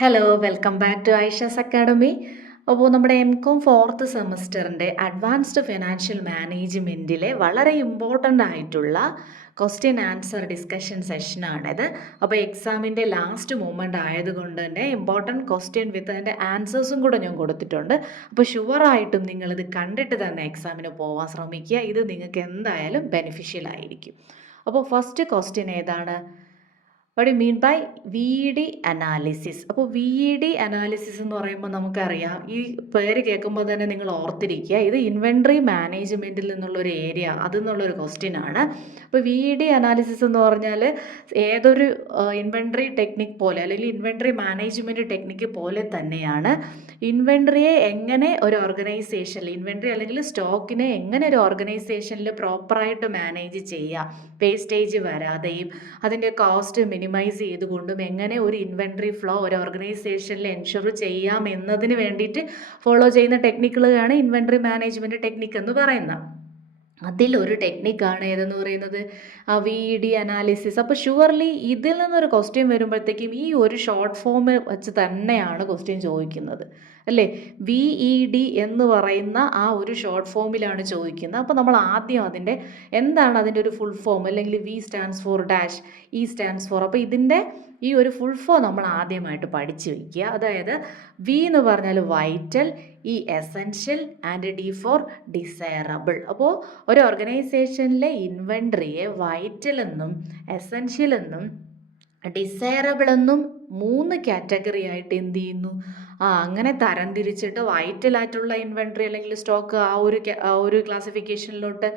Hello, welcome back to Aisha's academy. അപ്പോൾ നമ്മുടെ M Com fourth സെമസ്റ്ററിൻ്റെ അഡ്വാൻസ്ഡ് ഫിനാൻഷ്യൽ മാനേജ്മെൻറ്റിലെ വളരെ ഇമ്പോർട്ടൻ്റ് ആയിട്ടുള്ള ക്വസ്റ്റ്യൻ ആൻസർ ഡിസ്കഷൻ സെഷനാണിത്. അപ്പോൾ എക്സാമിൻ്റെ ലാസ്റ്റ് മൂമെൻ്റ് ആയതുകൊണ്ട് തന്നെ ഇമ്പോർട്ടൻറ്റ് ക്വസ്റ്റ്യൻ വിത്ത് അതിൻ്റെ ആൻസേഴ്സും കൂടെ ഞാൻ കൊടുത്തിട്ടുണ്ട്. അപ്പോൾ ഷുവറായിട്ടും നിങ്ങളിത് കണ്ടിട്ട് തന്നെ എക്സാമിന് പോകാൻ ശ്രമിക്കുക. ഇത് നിങ്ങൾക്ക് എന്തായാലും ബെനിഫിഷ്യൽ ആയിരിക്കും. അപ്പോൾ ഫസ്റ്റ് ക്വസ്റ്റ്യൻ ഏതാണ്? What you mean by VED analysis. അപ്പോൾ VED അനാലിസിസ് എന്ന് പറയുമ്പോൾ നമുക്കറിയാം, ഈ പേര് കേൾക്കുമ്പോൾ തന്നെ നിങ്ങൾ ഓർത്തിരിക്കുക, ഇത് ഇൻവെൻട്രി മാനേജ്മെൻറ്റിൽ നിന്നുള്ളൊരു ഏരിയ, അതെന്നുള്ളൊരു ക്വസ്റ്റ്യൻ ആണ്. അപ്പോൾ VED അനാലിസിസ് എന്ന് പറഞ്ഞാൽ ഏതൊരു ഇൻവെൻട്രി ടെക്നിക് പോലെ അല്ലെങ്കിൽ ഇൻവെൻട്രി മാനേജ്മെൻറ്റ് ടെക്നിക്ക് പോലെ തന്നെയാണ് ഇൻവെൻട്രിയെ എങ്ങനെ ഒരു ഓർഗനൈസേഷനിൽ, ഇൻവെൻട്രി അല്ലെങ്കിൽ സ്റ്റോക്കിനെ എങ്ങനെ ഒരു ഓർഗനൈസേഷനിൽ പ്രോപ്പറായിട്ട് മാനേജ് ചെയ്യാം, വേസ്റ്റേജ് വരാതെയും അതിൻ്റെ കോസ്റ്റ് മിനിമൈസ് ചെയ്തുകൊണ്ടും എങ്ങനെ ഒരു ഇൻവെൻട്രി ഫ്ലോ ഒരു ഓർഗനൈസേഷനിൽ എൻഷുർ ചെയ്യാം എന്നതിന് വേണ്ടിയിട്ട് ഫോളോ ചെയ്യുന്ന ടെക്നിക്കുകളാണ് ഇൻവെൻട്രി മാനേജ്മെൻറ്റ് ടെക്നിക്ക് എന്ന് പറയുന്നത്. അതിലൊരു ടെക്നിക്കാണ് ഏതെന്ന് പറയുന്നത് VED അനാലിസിസ്. അപ്പോൾ ഷുവർലി ഇതിൽ നിന്നൊരു ക്വസ്റ്റ്യൻ വരുമ്പോഴത്തേക്കും ഈ ഒരു ഷോർട്ട് ഫോം വെച്ച് തന്നെയാണ് ക്വസ്റ്റ്യൻ ചോദിക്കുന്നത്, അല്ലേ? VED എന്ന് പറയുന്ന ആ ഒരു ഷോർട്ട് ഫോമിലാണ് ചോദിക്കുന്നത്. അപ്പോൾ നമ്മൾ ആദ്യം എന്താണ് അതിൻ്റെ ഒരു ഫുൾ ഫോം, അല്ലെങ്കിൽ V stands for dash, E stands for. അപ്പോൾ ഇതിൻ്റെ ഈ ഒരു ഫുൾ ഫോം നമ്മൾ ആദ്യമായിട്ട് പഠിച്ചു വയ്ക്കുക. അതായത് V എന്ന് പറഞ്ഞാൽ vital, E essential and D for desirable. അപ്പോൾ ഒരു ഓർഗനൈസേഷനിലെ ഇൻവെൻട്രിയെ വൈറ്റൽ എന്നും എസെൻഷ്യൽ എന്നും ഡിസൈറബിൾ എന്നും 3 കാറ്റഗറി ആയിട്ട് എന്ത് ചെയ്യുന്നു, അങ്ങനെ തരംതിരിച്ചിട്ട് വൈറ്റലായിട്ടുള്ള ഇൻവെൻട്രി അല്ലെങ്കിൽ സ്റ്റോക്ക് ആ ഒരു ക്ലാസിഫിക്കേഷനിലോട്ട്,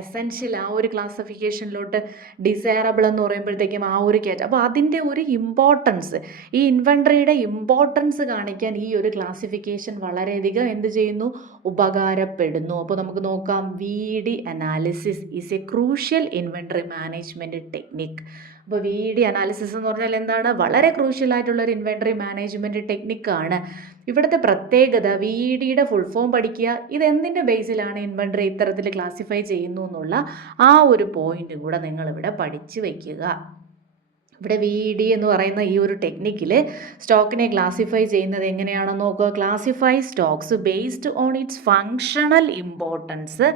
എസെൻഷ്യൽ ആ ഒരു ക്ലാസിഫിക്കേഷനിലോട്ട്, ഡിസൈറബിൾ എന്ന് പറയുമ്പോഴത്തേക്കും ആ ഒരു അപ്പോൾ അതിൻ്റെ ഒരു ഇമ്പോർട്ടൻസ്, ഈ ഇൻവെൻട്രിയുടെ ഇമ്പോർട്ടൻസ് കാണിക്കാൻ ഈ ഒരു ക്ലാസിഫിക്കേഷൻ വളരെയധികം എന്ത് ചെയ്യുന്നു, ഉപകാരപ്പെടുന്നു. അപ്പോൾ നമുക്ക് നോക്കാം, VED analysis is A crucial inventory management technique. അപ്പോൾ VED അനാലിസിസ് എന്ന് പറഞ്ഞാൽ എന്താണ്? വളരെ ക്രൂഷ്യൽ ആയിട്ടുള്ളൊരു ഇൻവെൻട്രി മാനേജ്മെൻറ്റ് ടെക്നിക്കാണ്. ഇവിടുത്തെ പ്രത്യേകത, VEDയുടെ ഫുൾ ഫോം പഠിക്കുക, ഇതെന്തിൻ്റെ ബേസിലാണ് ഇൻവെൻട്രി ഇത്തരത്തിൽ ക്ലാസിഫൈ ചെയ്യുന്നു എന്നുള്ള ആ ഒരു പോയിന്റ് കൂടെ നിങ്ങളിവിടെ പഠിച്ചു വയ്ക്കുക. ഇവിടെ VED എന്ന് പറയുന്ന ഈ ഒരു ടെക്നിക്കിൽ സ്റ്റോക്കിനെ ക്ലാസിഫൈ ചെയ്യുന്നത് എങ്ങനെയാണെന്ന് നോക്കുക. Classify stocks based on its functional importance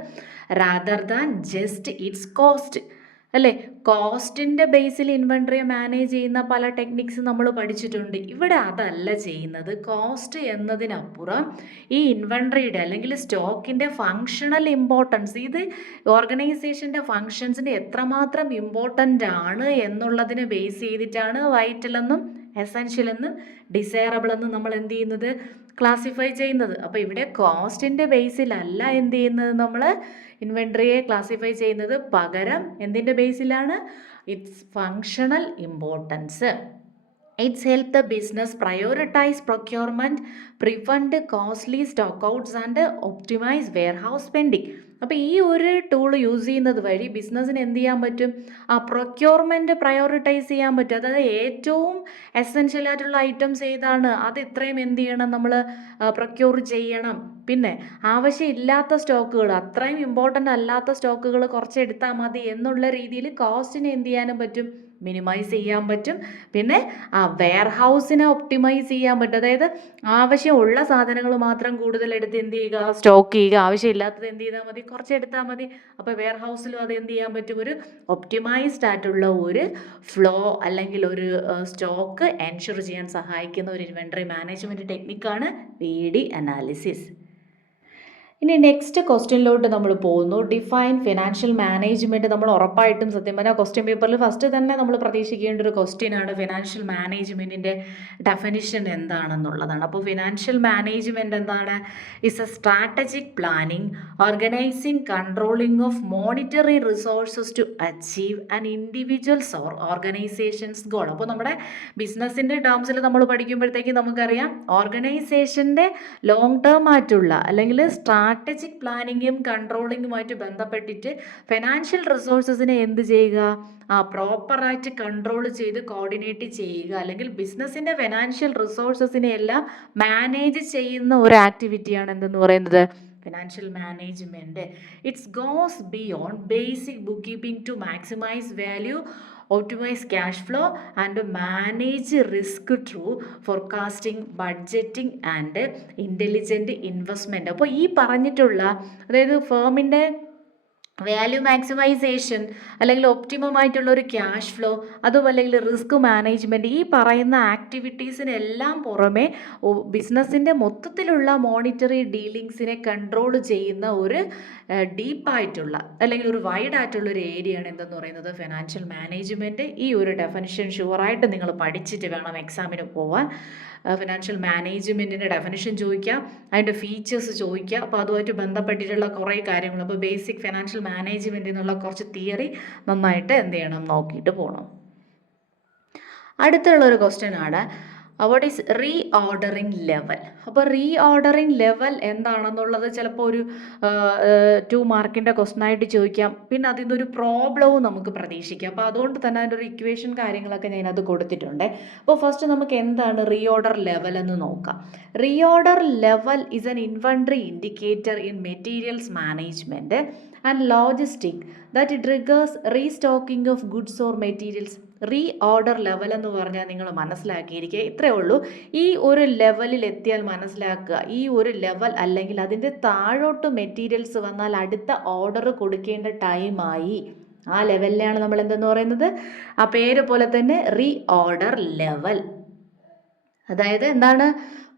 rather than just its cost, അല്ലേ? കോസ്റ്റിൻ്റെ ബേസിൽ ഇൻവെൻട്രിയെ മാനേജ് ചെയ്യുന്ന പല ടെക്നിക്സ് നമ്മൾ പഠിച്ചിട്ടുണ്ട്. ഇവിടെ അതല്ല ചെയ്യുന്നത്. കോസ്റ്റ് എന്നതിനപ്പുറം ഈ ഇൻവെൻട്രിയുടെ അല്ലെങ്കിൽ സ്റ്റോക്കിൻ്റെ ഫങ്ഷണൽ ഇമ്പോർട്ടൻസ്, ഇത് ഓർഗനൈസേഷൻ്റെ ഫങ്ഷൻസിന് എത്രമാത്രം ഇമ്പോർട്ടൻ്റ് ആണ് എന്നുള്ളതിനെ ബേസ് ചെയ്തിട്ടാണ് വൈറ്റൽ എന്നും എസെൻഷ്യൽ എന്നും ഡിസൈറബിൾ എന്നും നമ്മൾ എന്ത് ചെയ്യുന്നത്, ക്ലാസിഫൈ ചെയ്യുന്നത്. അപ്പോൾ ഇവിടെ കോസ്റ്റിൻ്റെ ബേസിലല്ല എന്ത് ചെയ്യുന്നത്, നമ്മൾ ഇൻവെൻട്രിയെ ക്ലാസിഫൈ ചെയ്യുന്നത്, പകരം എന്തിൻ്റെ ബേസിലാണ്, it's functional importance. It's help the business prioritise procurement, prevent costly stock outs and optimise warehouse spending. അപ്പോൾ ഈ ഒരു ടൂൾ യൂസ് ചെയ്യുന്നത് വഴി ബിസിനസ്സിന് എന്ത് ചെയ്യാൻ പറ്റും, പ്രൊക്യൂർമെൻറ്റ് പ്രയോറിറ്റൈസ് ചെയ്യാൻ പറ്റും. അതായത് ഏറ്റവും എസെൻഷ്യൽ ആയിട്ടുള്ള ഐറ്റംസ് ഏതാണ്, അത് ഇത്രയും എന്ത് ചെയ്യണം, നമ്മൾ പ്രൊക്യൂർ ചെയ്യണം. പിന്നെ ആവശ്യമില്ലാത്ത സ്റ്റോക്കുകൾ, അത്രയും ഇമ്പോർട്ടൻ്റ് അല്ലാത്ത സ്റ്റോക്കുകൾ കുറച്ച് എടുത്താൽ മതി എന്നുള്ള രീതിയിൽ കോസ്റ്റിനെ എന്ത് ചെയ്യാനും പറ്റും, മിനിമൈസ് ചെയ്യാൻ പറ്റും. പിന്നെ വെയർ ഹൗസിനെ ഒപ്റ്റിമൈസ് ചെയ്യാൻ പറ്റും. അതായത് ആവശ്യമുള്ള സാധനങ്ങൾ മാത്രം കൂടുതൽ എടുത്ത് എന്ത് ചെയ്യുക, സ്റ്റോക്ക് ചെയ്യുക, ആവശ്യമില്ലാത്തത് എന്ത് ചെയ്താൽ മതി, കുറച്ച് എടുത്താൽ മതി. അപ്പോൾ വെയർ ഹൗസിലും അത് എന്ത് ചെയ്യാൻ പറ്റും, ഒരു ഒപ്റ്റിമൈസ്ഡ് ആയിട്ടുള്ള ഒരു ഫ്ലോ അല്ലെങ്കിൽ ഒരു സ്റ്റോക്ക് എൻഷുർ ചെയ്യാൻ സഹായിക്കുന്ന ഒരു ഇൻവെൻട്രി മാനേജ്മെൻറ്റ് ടെക്നിക്കാണ് VED അനാലിസിസ്. ഇനി നെക്സ്റ്റ് ക്വസ്റ്റ്യനിലോട്ട് നമ്മൾ പോകുന്നു. Define financial management. നമ്മൾ ഉറപ്പായിട്ടും സത്യം പറഞ്ഞാൽ ക്വസ്റ്റ്യൻ പേപ്പറിൽ ഫസ്റ്റ് തന്നെ നമ്മൾ പ്രതീക്ഷിക്കേണ്ട ഒരു ക്വസ്റ്റ്യനാണ് ഫിനാൻഷ്യൽ മാനേജ്മെൻറ്റിൻ്റെ ഡെഫിനിഷൻ എന്താണെന്നുള്ളതാണ്. അപ്പോൾ ഫിനാൻഷ്യൽ മാനേജ്മെൻറ്റ് എന്താണ്? Is a strategic planning, organising, controlling of monetary resources to achieve an individuals or organisations goal. അപ്പോൾ നമ്മുടെ ബിസിനസ്സിൻ്റെ ടേംസിൽ നമ്മൾ പഠിക്കുമ്പോഴത്തേക്കും നമുക്കറിയാം, ഓർഗനൈസേഷൻ്റെ ലോങ് ടേം ആയിട്ടുള്ള അല്ലെങ്കിൽ സ്ട്രാറ്റജിക് പ്ലാനിങ്ങും കൺട്രോളിങ്ങുമായിട്ട് ബന്ധപ്പെട്ടിട്ട് ഫിനാൻഷ്യൽ റിസോഴ്സസിനെ എന്ത് ചെയ്യുക, പ്രോപ്പറായിട്ട് കൺട്രോൾ ചെയ്ത് കോർഡിനേറ്റ് ചെയ്യുക, അല്ലെങ്കിൽ ബിസിനസ്സിൻ്റെ ഫിനാൻഷ്യൽ റിസോഴ്സസിനെ എല്ലാം മാനേജ് ചെയ്യുന്ന ഒരു ആക്ടിവിറ്റിയാണ് എന്തെന്ന് പറയുന്നത്, financial management. It goes beyond basic bookkeeping to maximize value optimize cash flow and manage risk through forecasting, budgeting and intelligent investment. അപ്പോൾ ഈ പറഞ്ഞിട്ടുള്ള അതായത് ഫേമിൻ്റെ വാല്യൂ മാക്സിമൈസേഷൻ അല്ലെങ്കിൽ ഒപ്റ്റിമം ആയിട്ടുള്ള ഒരു ക്യാഷ് ഫ്ലോ, അതും അല്ലെങ്കിൽ റിസ്ക് മാനേജ്മെൻറ്റ്, ഈ പറയുന്ന ആക്ടിവിറ്റീസിനെല്ലാം പുറമെ ബിസിനസ്സിൻ്റെ മൊത്തത്തിലുള്ള മോണിറ്ററി ഡീലിങ്സിനെ കൺട്രോൾ ചെയ്യുന്ന ഒരു ഡീപ്പായിട്ടുള്ള അല്ലെങ്കിൽ ഒരു വൈഡ് ആയിട്ടുള്ള ഒരു ഏരിയയാണ് എന്തെന്ന് പറയുന്നത് ഫിനാൻഷ്യൽ മാനേജ്മെൻറ്റ്. ഈ ഒരു ഡെഫിനിഷൻ ഷുവറായിട്ട് നിങ്ങൾ പഠിച്ചിട്ട് വേണം എക്സാമിന് പോവാൻ. ഫിനാൻഷ്യൽ മാനേജ്മെൻറ്റിൻ്റെ ഡെഫിനിഷൻ ചോദിക്കാം, അതിൻ്റെ ഫീച്ചേഴ്സ് ചോദിക്കുക. അപ്പോൾ അതുമായിട്ട് ബന്ധപ്പെട്ടിട്ടുള്ള കുറേ കാര്യങ്ങൾ, അപ്പോൾ ബേസിക് ഫിനാൻഷ്യൽ മാനേജ്മെൻറ്റിൽ നിന്നുള്ള കുറച്ച് തിയറി നന്നായിട്ട് എന്ത് ചെയ്യണം, നോക്കിയിട്ട് പോകണം. അടുത്തുള്ളൊരു ക്വസ്റ്റ്യൻ ആണ് what is re ordering level. അപ്പോൾ റീ ഓർഡറിങ് ലെവൽ എന്താണെന്നുള്ളത് ചിലപ്പോൾ ഒരു 2 മാർക്കിൻ്റെ ക്വസ്റ്റ്യൻ ആയിട്ട് ചോദിക്കാം. പിന്നെ അതിൽ നിന്നൊരു പ്രോബ്ലവും നമുക്ക് പ്രതീക്ഷിക്കാം. അപ്പോൾ അതുകൊണ്ട് തന്നെ അതിൻ്റെ ഒരു ഇക്വേഷൻ കാര്യങ്ങളൊക്കെ ഞാനത് കൊടുത്തിട്ടുണ്ട്. അപ്പോൾ ഫസ്റ്റ് നമുക്ക് എന്താണ് റീ ഓർഡർ ലെവൽ എന്ന് നോക്കാം. Re order level is N inventory indicator in materials management and logistic that triggers restocking of goods or materials. Re order level എന്ന് പറഞ്ഞാൽ നിങ്ങൾ മനസ്സിലാക്കിയിരിക്കുക, ഇത്രയേ ഉള്ളൂ. ഈ ഒരു ലെവലിൽ എത്തിയാൽ മനസ്സിലാക്കുക, ഈ ഒരു ലെവൽ അല്ലെങ്കിൽ അതിൻ്റെ താഴോട്ട് മെറ്റീരിയൽസ് വന്നാൽ അടുത്ത ഓർഡർ കൊടുക്കേണ്ട ടൈമായി. ആ ലെവലിലാണ് നമ്മൾ എന്തെന്ന് പറയുന്നത്, ആ പേര് പോലെ തന്നെ റീ ഓർഡർ ലെവൽ. അതായത് എന്താണ്,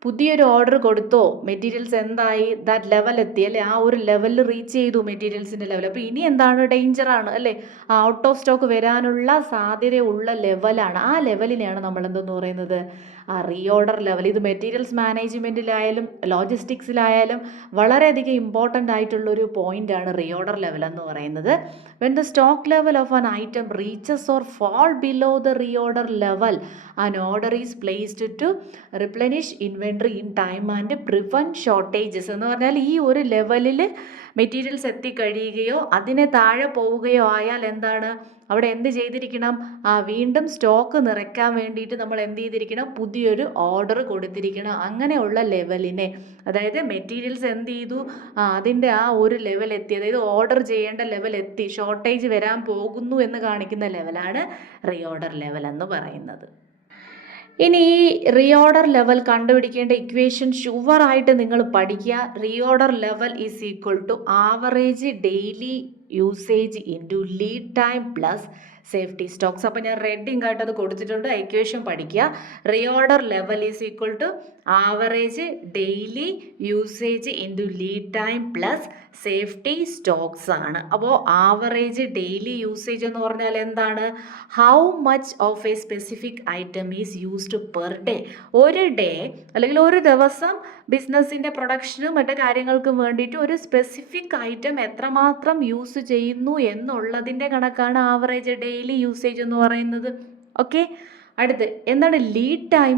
പുതിയൊരു ഓർഡർ കൊടുത്തോ, മെറ്റീരിയൽസ് എന്തായി, ദാറ്റ് ലെവൽ എത്തി അല്ലേ, ആ ഒരു ലെവലിൽ റീച്ച് ചെയ്തു മെറ്റീരിയൽസിൻ്റെ ലെവൽ. അപ്പോൾ ഇനി എന്താണ്, ഡേഞ്ചറാണ് അല്ലേ, ഔട്ട് ഓഫ് സ്റ്റോക്ക് വരാനുള്ള സാധ്യതയുള്ള ലെവലാണ്. ആ ലെവലിനെയാണ് നമ്മൾ എന്തെന്ന് പറയുന്നത്, ആ റീ ഓർഡർ ലെവൽ. ഇത് മെറ്റീരിയൽസ് മാനേജ്മെൻറ്റിലായാലും ലോജിസ്റ്റിക്സിലായാലും വളരെയധികം ഇമ്പോർട്ടൻ്റ് ആയിട്ടുള്ളൊരു പോയിൻ്റാണ് റീ ഓർഡർ ലെവൽ എന്ന് പറയുന്നത്. When the stock level of an item reaches or fall below the reorder level an order is placed to replenish inventory in time and prevent shortages. എന്ന് പറഞ്ഞാൽ ഈ ഒരു ലെവലിൽ materials എത്തിക്കഴിയുകയോ അതിനെ താഴെ പോവുകയോ ആയാൽ എന്താണ്, അവിടെ എന്ത് ചെയ്തിരിക്കണം, വീണ്ടും സ്റ്റോക്ക് നിറയ്ക്കാൻ വേണ്ടിയിട്ട് നമ്മൾ എന്ത് ചെയ്തിരിക്കണം, പുതിയൊരു ഓർഡർ കൊടുത്തിരിക്കണം. അങ്ങനെയുള്ള ലെവലിനെ, അതായത് മെറ്റീരിയൽസ് എന്ത് ചെയ്തു, അതിൻ്റെ ആ ഒരു ലെവൽ എത്തി, അതായത് ഓർഡർ ചെയ്യേണ്ട ലെവൽ എത്തി, ഷോർട്ടേജ് വരാൻ പോകുന്നു എന്ന് കാണിക്കുന്ന ലെവലാണ് റീ ഓർഡർ ലെവൽ എന്ന് പറയുന്നത്. ഇനി ഈ റീ ഓർഡർ ലെവൽ കണ്ടുപിടിക്കേണ്ട ഇക്വേഷൻ ഷുവറായിട്ട് നിങ്ങൾ പഠിക്കുക. Reorder level is equal to average daily usage into lead time plus safety stocks. അപ്പോൾ ഞാൻ റെഡിങ് ആയിട്ട് അത് കൊടുത്തിട്ടുണ്ട്, ഇക്വേഷൻ പഠിക്കുക. Reorder level is equal to average daily usage into lead time plus safety stocks ആണ്. അപ്പോൾ average daily usage എന്ന് പറഞ്ഞാൽ എന്താണ്, how much of a specific item is used per day. ഒരു ഡേ അല്ലെങ്കിൽ ഒരു ദിവസം ബിസിനസ്സിൻ്റെ പ്രൊഡക്ഷനും മറ്റു കാര്യങ്ങൾക്കും വേണ്ടിയിട്ട് ഒരു സ്പെസിഫിക് ഐറ്റം എത്രമാത്രം യൂസ് ചെയ്യുന്നു എന്നുള്ളതിൻ്റെ കണക്കാണ് ആവറേജ് ഡെയിലി യൂസേജ് എന്ന് പറയുന്നത്. ഓക്കെ, അടുത്ത് എന്താണ് ലീഡ് ടൈം.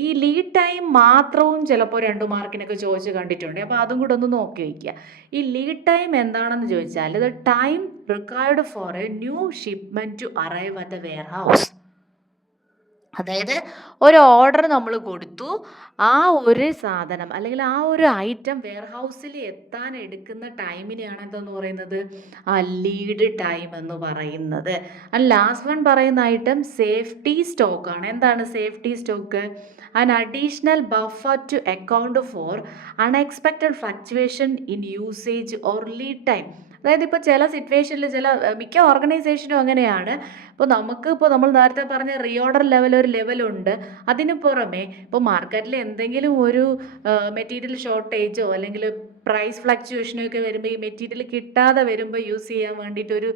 ഈ ലീഡ് ടൈം മാത്രവും ചിലപ്പോൾ 2 മാർക്കിനൊക്കെ ചോദിച്ച് കണ്ടിട്ടുണ്ട്. അപ്പോൾ അതും കൂടെ ഒന്ന് നോക്കി വയ്ക്കുക. ഈ ലീഡ് ടൈം എന്താണെന്ന് ചോദിച്ചാൽ ഇത് time required for a new shipment to arrive at the warehouse. അതായത് ഒരു ഓർഡർ നമ്മൾ കൊടുത്തു, ആ ഒരു സാധനം അല്ലെങ്കിൽ ആ ഒരു ഐറ്റം വെയർ ഹൗസിൽ എത്താൻ എടുക്കുന്ന ടൈമിനെയാണ് എന്തെന്ന് പറയുന്നത്, ആ ലീഡ് ടൈം എന്ന് പറയുന്നത്. ലാസ്റ്റ് വൺ പറയുന്ന ഐറ്റം സേഫ്റ്റി സ്റ്റോക്കാണ്. എന്താണ് safety stock? An additional buffer to account for unexpected fluctuation in usage or lead time. അതായത് ഇപ്പോൾ ചില സിറ്റുവേഷനിൽ മിക്ക ഓർഗനൈസേഷനും അങ്ങനെയാണ്. ഇപ്പോൾ നമ്മൾ നേരത്തെ പറഞ്ഞ റീ ഓർഡർ ലെവൽ ഒരു ലെവലുണ്ട്. അതിന് പുറമെ ഇപ്പോൾ മാർക്കറ്റിൽ എന്തെങ്കിലും ഒരു മെറ്റീരിയൽ ഷോർട്ടേജോ അല്ലെങ്കിൽ പ്രൈസ് ഫ്ലക്ച്വേഷനോ ഒക്കെ വരുമ്പോൾ ഈ മെറ്റീരിയൽ കിട്ടാതെ വരുമ്പോൾ യൂസ് ചെയ്യാൻ വേണ്ടിയിട്ടൊരു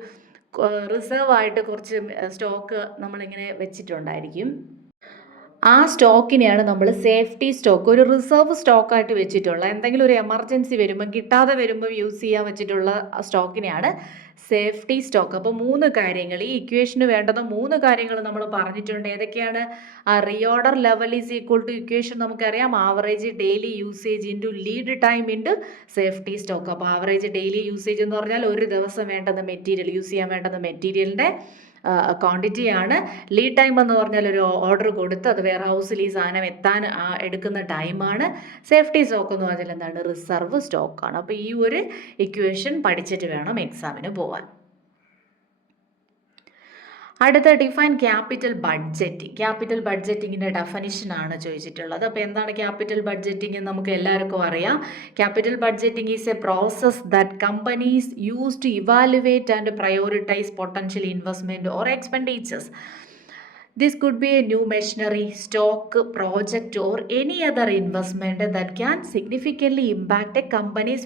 റിസർവ് ആയിട്ട് കുറച്ച് സ്റ്റോക്ക് നമ്മളിങ്ങനെ വെച്ചിട്ടുണ്ടായിരിക്കും. ആ സ്റ്റോക്കിനെയാണ് നമ്മൾ സേഫ്റ്റി സ്റ്റോക്ക്, ഒരു റിസർവ് സ്റ്റോക്കായിട്ട് വെച്ചിട്ടുള്ള, എന്തെങ്കിലും ഒരു എമർജൻസി വരുമ്പം കിട്ടാതെ വരുമ്പോൾ യൂസ് ചെയ്യാൻ വെച്ചിട്ടുള്ള സ്റ്റോക്കിനെയാണ് സേഫ്റ്റി സ്റ്റോക്ക്. അപ്പോൾ 3 കാര്യങ്ങൾ, ഈ ഇക്വേഷന് വേണ്ടത് 3 കാര്യങ്ങൾ നമ്മൾ പറഞ്ഞിട്ടുണ്ട്. ഏതൊക്കെയാണ്? Reorder level is equal to equation നമുക്കറിയാം, average daily usage into lead time into safety stock. അപ്പോൾ ആവറേജ് ഡെയിലി യൂസേജ് എന്ന് പറഞ്ഞാൽ ഒരു ദിവസം വേണ്ടുന്ന മെറ്റീരിയൽ, യൂസ് ചെയ്യാൻ വേണ്ടുന്ന മെറ്റീരിയലിൻ്റെ ക്വാണ്ടിറ്റിയാണ്. ലീഡ് ടൈം എന്ന് പറഞ്ഞാൽ ഒരു ഓർഡർ കൊടുത്ത് അത് വെയർ ഹൗസിൽ ഈ സാധനം എത്താൻ എടുക്കുന്ന ടൈമാണ്. സേഫ്റ്റി സ്റ്റോക്ക് എന്ന് പറഞ്ഞാൽ എന്താണ്, റിസർവ് സ്റ്റോക്കാണ്. അപ്പോൾ ഈ ഒരു ഇക്വേഷൻ പഠിച്ചിട്ട് വേണം എക്സാമിന് പോവാൻ. അടുത്ത ഡിഫൈൻ ക്യാപിറ്റൽ ബഡ്ജറ്റിംഗ്. ക്യാപിറ്റൽ ബഡ്ജറ്റിങ്ങിൻ്റെ ഡെഫിനിഷനാണ് ചോദിച്ചിട്ടുള്ളത്. അപ്പോൾ എന്താണ് ക്യാപിറ്റൽ ബഡ്ജറ്റിംഗ് എന്ന് നമുക്ക് എല്ലാവർക്കും അറിയാം. Capital budgeting is a process that companies use to evaluate and prioritise potential investment or expenditures. This could be a new machinery, stock, project or any other investment that can significantly impact a company's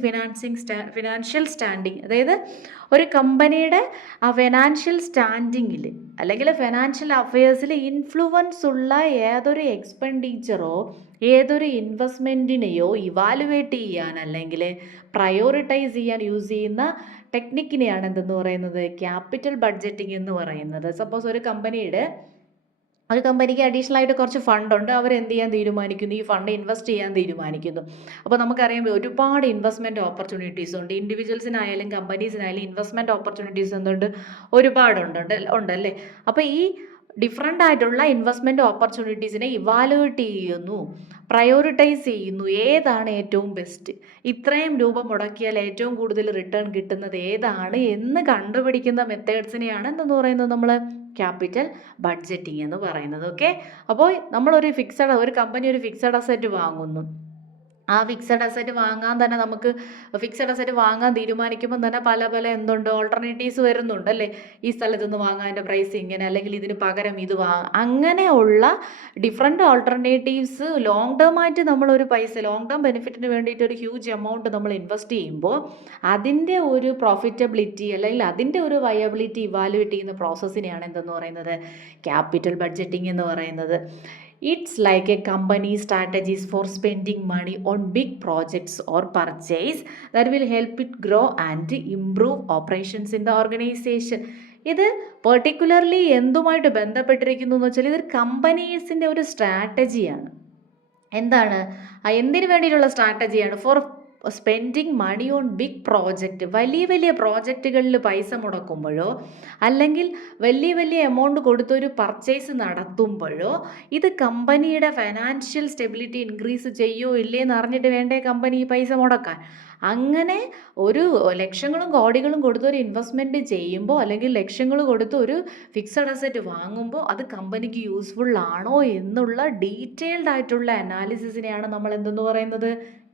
financial standing. അതായത് ഒരു കമ്പനിയുടെ ആ financial സ്റ്റാൻഡിങ്ങിൽ അല്ലെങ്കിൽ financial അഫയേഴ്സിൽ influence ഉള്ള ഏതൊരു എക്സ്പെൻഡിച്ചറോ ഏതൊരു ഇൻവെസ്റ്റ്മെൻറ്റിനെയോ evaluate ചെയ്യാൻ അല്ലെങ്കിൽ പ്രയോറിറ്റൈസ് ചെയ്യാൻ യൂസ് ചെയ്യുന്ന ടെക്നിക്കിനെയാണ് എന്തെന്ന് പറയുന്നത് ക്യാപിറ്റൽ ബഡ്ജറ്റിംഗ് എന്ന് പറയുന്നത്. സപ്പോസ് ഒരു കമ്പനിക്ക് അഡീഷണൽ ആയിട്ട് കുറച്ച് ഫണ്ടുണ്ട്, അവർ എന്ത് ചെയ്യാൻ തീരുമാനിക്കുന്നു, ഈ ഫണ്ട് ഇൻവെസ്റ്റ് ചെയ്യാൻ തീരുമാനിക്കുന്നു. അപ്പോൾ നമുക്കറിയാം ഒരുപാട് ഇൻവെസ്റ്റ്മെൻറ്റ് ഓപ്പർച്യൂണിറ്റീസ് ഉണ്ട്. ഇൻഡിവിജ്വൽസിനായാലും കമ്പനീസിനായാലും ഇൻവെസ്റ്റ്മെൻറ്റ് ഓപ്പർച്യൂണിറ്റീസ് എന്തുണ്ട്, ഉണ്ടല്ലേ. അപ്പോൾ ഈ ഡിഫറെൻ്റ് ആയിട്ടുള്ള ഇൻവെസ്റ്റ്മെൻറ്റ് ഓപ്പർച്യൂണിറ്റീസിനെ ഇവാലുവേറ്റ് ചെയ്യുന്നു, പ്രയോറിറ്റൈസ് ചെയ്യുന്നു. ഏതാണ് ഏറ്റവും ബെസ്റ്റ്, ഇത്രയും രൂപ മുടക്കിയാൽ ഏറ്റവും കൂടുതൽ റിട്ടേൺ കിട്ടുന്നത് ഏതാണ് എന്ന് കണ്ടുപിടിക്കുന്ന മെത്തേഡ്സിനെയാണ് എന്തെന്ന് പറയുന്നത് നമ്മൾ ക്യാപിറ്റൽ ബഡ്ജറ്റിംഗ് എന്ന് പറയുന്നത്. ഓക്കെ, അപ്പോൾ ഒരു കമ്പനി ഒരു ഫിക്സഡ് അസറ്റ് വാങ്ങുന്നു. ആ ഫിക്സഡ് അസറ്റ് വാങ്ങാൻ തന്നെ നമുക്ക് ഫിക്സഡ് അസറ്റ് വാങ്ങാൻ തീരുമാനിക്കുമ്പോൾ തന്നെ പല എന്തുണ്ട് ഓൾട്ടർനേറ്റീവ്സ് വരുന്നുണ്ട് അല്ലേ. ഈ സ്ഥലത്തുനിന്ന് വാങ്ങാൻ അതിൻ്റെ പ്രൈസ് ഇങ്ങനെ, അല്ലെങ്കിൽ ഇതിന് പകരം ഇത് വാങ്ങാം. അങ്ങനെയുള്ള ഡിഫറെൻറ്റ് ഓൾട്ടർനേറ്റീവ്സ് ലോങ് ടേം ആയിട്ട് നമ്മളൊരു ലോങ് ടേം ബെനിഫിറ്റിന് വേണ്ടിയിട്ട് ഒരു ഹ്യൂജ് എമൗണ്ട് നമ്മൾ ഇൻവെസ്റ്റ് ചെയ്യുമ്പോൾ അതിൻ്റെ ഒരു പ്രോഫിറ്റബിലിറ്റി അല്ലെങ്കിൽ അതിൻ്റെ ഒരു വയബിലിറ്റി ഇവാലുവേറ്റ് ചെയ്യുന്ന പ്രോസസ്സിനെയാണ് എന്തെന്ന് പറയുന്നത് ക്യാപിറ്റൽ ബഡ്ജറ്റിംഗ് എന്ന് പറയുന്നത്. It's like a company strategies for spending money on big projects or purchase that will help it grow and improve operations in the organization. ഇത് പെർട്ടിക്കുലർലി എന്തുമായിട്ട് ബന്ധപ്പെട്ടിരിക്കുന്നു എന്ന് വെച്ചാൽ ഇതൊരു കമ്പനീസിൻ്റെ ഒരു സ്ട്രാറ്റജിയാണ്. എന്താണ്, എന്തിനു വേണ്ടിയിട്ടുള്ള സ്ട്രാറ്റജിയാണ്? For spending money on big project. വലിയ പ്രോജക്റ്റുകളിൽ പൈസ മുടക്കുമ്പോഴോ അല്ലെങ്കിൽ വലിയ എമൗണ്ട് കൊടുത്തൊരു പർച്ചേസ് നടത്തുമ്പോഴോ ഇത് കമ്പനിയുടെ ഫൈനാൻഷ്യൽ സ്റ്റെബിലിറ്റി ഇൻക്രീസ് ചെയ്യുമോ ഇല്ലേ എന്ന് അറിഞ്ഞിട്ട് വേണ്ടേ കമ്പനി ഈ പൈസ മുടക്കാൻ. അങ്ങനെ ഒരു ലക്ഷങ്ങളും കോടികളും കൊടുത്തൊരു ഇൻവെസ്റ്റ്മെൻറ്റ് ചെയ്യുമ്പോൾ അല്ലെങ്കിൽ ലക്ഷങ്ങൾ കൊടുത്ത് ഒരു ഫിക്സഡ് അസറ്റ് വാങ്ങുമ്പോൾ അത് കമ്പനിക്ക് യൂസ്ഫുൾ ആണോ എന്നുള്ള ഡീറ്റെയിൽഡ് ആയിട്ടുള്ള അനാലിസിസിനെയാണ് നമ്മൾ എന്തെന്ന് പറയുന്നത്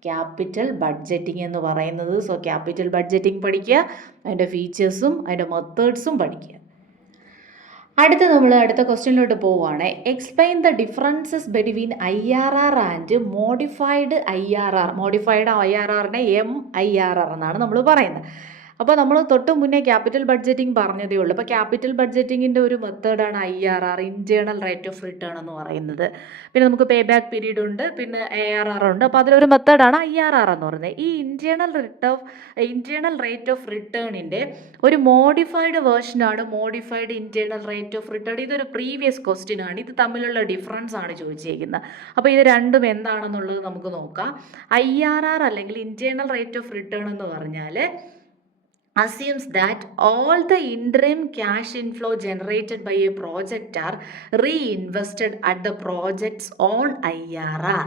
ക്യാപിറ്റൽ ബഡ്ജറ്റിംഗ് എന്ന് പറയുന്നത്. സോ ക്യാപിറ്റൽ ബഡ്ജറ്റിംഗ് പഠിക്കുക, അതിൻ്റെ ഫീച്ചേഴ്സും അതിൻ്റെ മെത്തേഡ്സും പഠിക്കുക. അടുത്ത ക്വസ്റ്റ്യനിലോട്ട് പോവുകയാണ്. Explain the differences between IRR and modified IRR. Modified IRRനെ MIRR എന്നാണ് നമ്മൾ പറയുന്നത്. അപ്പോൾ നമ്മൾ തൊട്ട് മുന്നേ ക്യാപിറ്റൽ ബഡ്ജറ്റിംഗ് പറഞ്ഞതേ ഉള്ളൂ. അപ്പോൾ ക്യാപിറ്റൽ ബഡ്ജറ്റിങ്ങിൻ്റെ ഒരു മെത്തേഡാണ് IRR, internal rate of return എന്ന് പറയുന്നത്. പിന്നെ നമുക്ക് പേ ബാക്ക് പീരീഡ് ഉണ്ട്, പിന്നെ ARR ഉണ്ട്. അപ്പോൾ അതിലൊരു മെത്തേഡാണ് IRR എന്ന് പറയുന്നത്. ഈ ഇൻറ്റേർണൽ റേറ്റ് ഓഫ് റിട്ടേണിൻ്റെ ഒരു മോഡിഫൈഡ് വേർഷനാണ് modified internal rate of return. ഇതൊരു പ്രീവിയസ് ക്വസ്റ്റ്യൻ ആണ്. ഇത് തമ്മിലുള്ള ഡിഫറൻസ് ആണ് ചോദിച്ചിരിക്കുന്നത്. അപ്പോൾ ഇത് രണ്ടും എന്താണെന്നുള്ളത് നമുക്ക് നോക്കാം. IRR അല്ലെങ്കിൽ ഇൻറ്റേർണൽ റേറ്റ് ഓഫ് റിട്ടേൺ എന്ന് പറഞ്ഞാൽ assumes that all the interim cash inflow generated by a project are reinvested at the project's own IRR.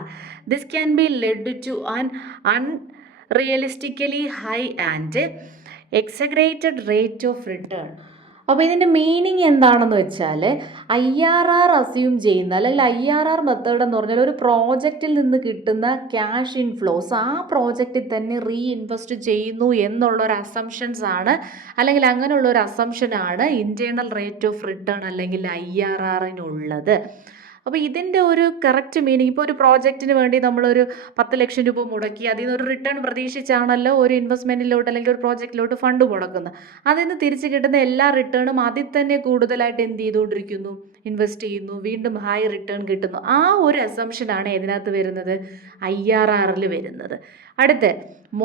This can be led to an unrealistically high and exaggerated rate of return. അപ്പോൾ ഇതിൻ്റെ meaning എന്താണെന്ന് വെച്ചാൽ IRR assume ചെയ്യുന്ന അല്ലെങ്കിൽ IRR method എന്ന് പറഞ്ഞാൽ ഒരു പ്രോജക്റ്റിൽ നിന്ന് കിട്ടുന്ന ക്യാഷ് ഇൻഫ്ലോസ് ആ പ്രോജക്റ്റിൽ തന്നെ റീഇൻവെസ്റ്റ് ചെയ്യുന്നു എന്നുള്ളൊരു അസംഷൻസ് ആണ്, അല്ലെങ്കിൽ അങ്ങനെയുള്ളൊരു അസംഷനാണ് ഇൻറ്റേർണൽ റേറ്റ് ഓഫ് റിട്ടേൺ അല്ലെങ്കിൽ IRRനുള്ളത്. അപ്പോൾ ഇതിൻ്റെ ഒരു കറക്റ്റ് മീനിങ്, ഇപ്പോൾ ഒരു പ്രോജക്റ്റിന് വേണ്ടി നമ്മളൊരു 10 ലക്ഷം രൂപ മുടക്കി അതിൽ നിന്നൊരു റിട്ടേൺ പ്രതീക്ഷിച്ചാണല്ലോ ഒരു ഇൻവെസ്റ്റ്മെൻറ്റിലോട്ട് അല്ലെങ്കിൽ ഒരു പ്രോജക്റ്റിലോട്ട് ഫണ്ട് മുടക്കുന്നത്. അതിൽ നിന്ന് തിരിച്ച് കിട്ടുന്ന എല്ലാ റിട്ടേണും അതിൽ തന്നെ കൂടുതലായിട്ട് എന്ത് ചെയ്തുകൊണ്ടിരിക്കുന്നു, ഇൻവെസ്റ്റ് ചെയ്യുന്നു, വീണ്ടും ഹൈ റിട്ടേൺ കിട്ടുന്നു. ആ ഒരു അസംഷനാണ് ഇതിനകത്ത് വരുന്നത് IRRൽ വരുന്നത്. അടുത്ത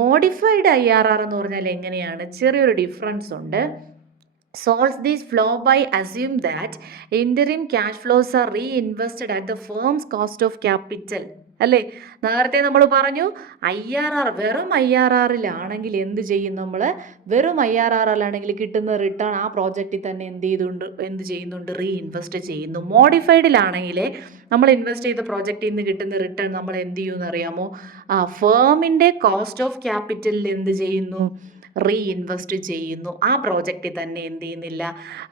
മോഡിഫൈഡ് IRR എന്ന് പറഞ്ഞാൽ എങ്ങനെയാണ്? ചെറിയൊരു ഡിഫറൻസ് ഉണ്ട്. Solves this flaw by assume that interim cash flows are reinvested at the firm's cost of capital. അല്ലേ? നേരത്തെ നമ്മൾ പറഞ്ഞു IRR, വെറും IRRലാണെങ്കിൽ എന്ത് ചെയ്യും നമ്മൾ? വെറും IRRലാണെങ്കിൽ കിട്ടുന്ന റിട്ടേൺ ആ പ്രോജക്റ്റിൽ തന്നെ എന്ത് ചെയ്യുന്നുണ്ട്? റീഇൻവെസ്റ്റ് ചെയ്യുന്നു. മോഡിഫൈഡിലാണെങ്കിൽ നമ്മൾ ഇൻവെസ്റ്റ് ചെയ്ത പ്രോജക്റ്റിൽ നിന്ന് കിട്ടുന്ന റിട്ടേൺ നമ്മൾ എന്ത് ചെയ്യുമെന്ന് അറിയാമോ? ഫേമിൻ്റെ കോസ്റ്റ് ഓഫ് ക്യാപിറ്റലിൽ എന്ത് ചെയ്യുന്നു? റീഇൻവെസ്റ്റ് ചെയ്യുന്നു. ആ പ്രോജക്റ്റിൽ തന്നെ എന്ത് ചെയ്യുന്നില്ല?